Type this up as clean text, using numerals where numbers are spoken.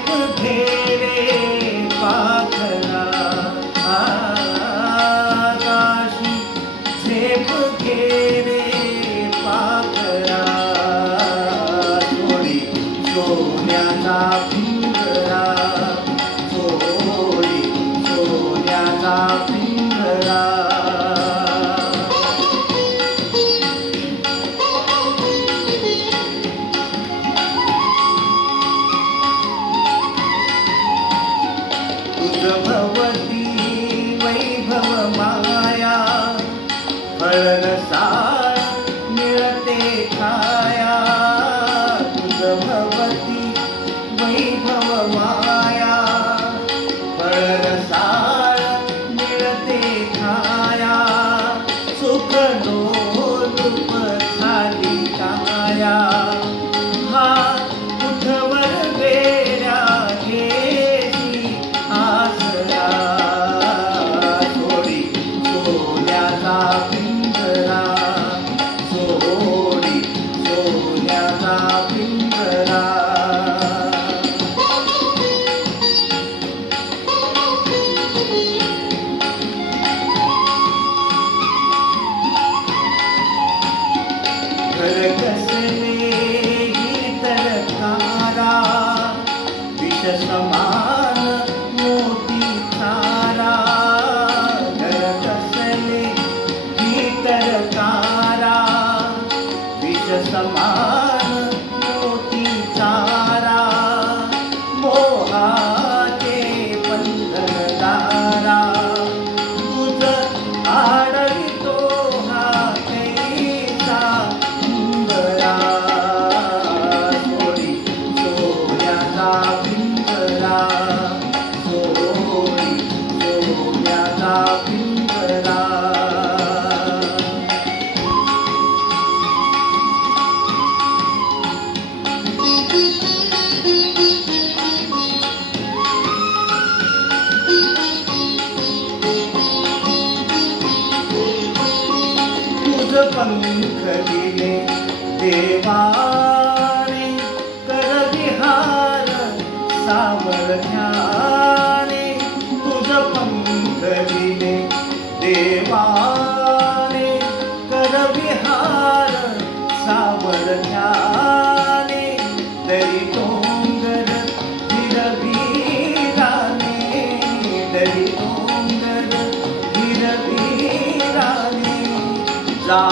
झेप घेरे पाखरा आकाशी झेप घेरे पाखरा सोडी सोन्याचा पिंजरा सोडी सोन्याचा पिंजरा भवती वैभव माया फळरसाळ मिळते छाया तुझ भवती वैभव माया फळरसाळ मिळते छाया सुख लोलुप झाली काया हा उठवर वेड्या घेशी आसरा सोडी सोन्याचा पिंजरा सोडी सोन्याचा पिंजरा घर कसले इतर तारा विष समान मोती तारा घर कसले इतर तारा विष समान मोती तारा मोहाचे बंधन दारा तुझ आडवितो हा कैसा उंबरा सोडी सोन्याचा पिंजरा सोडी सोन्याचा पिंजरा तुझ पंख दिले देवाने कर विहार सामर्थ्याने तुझ पंख दिले देवाने कर विहार सामर्थ्याने दरी डोंगर हिरवीराने दरी डोंगर हिरवीराने जा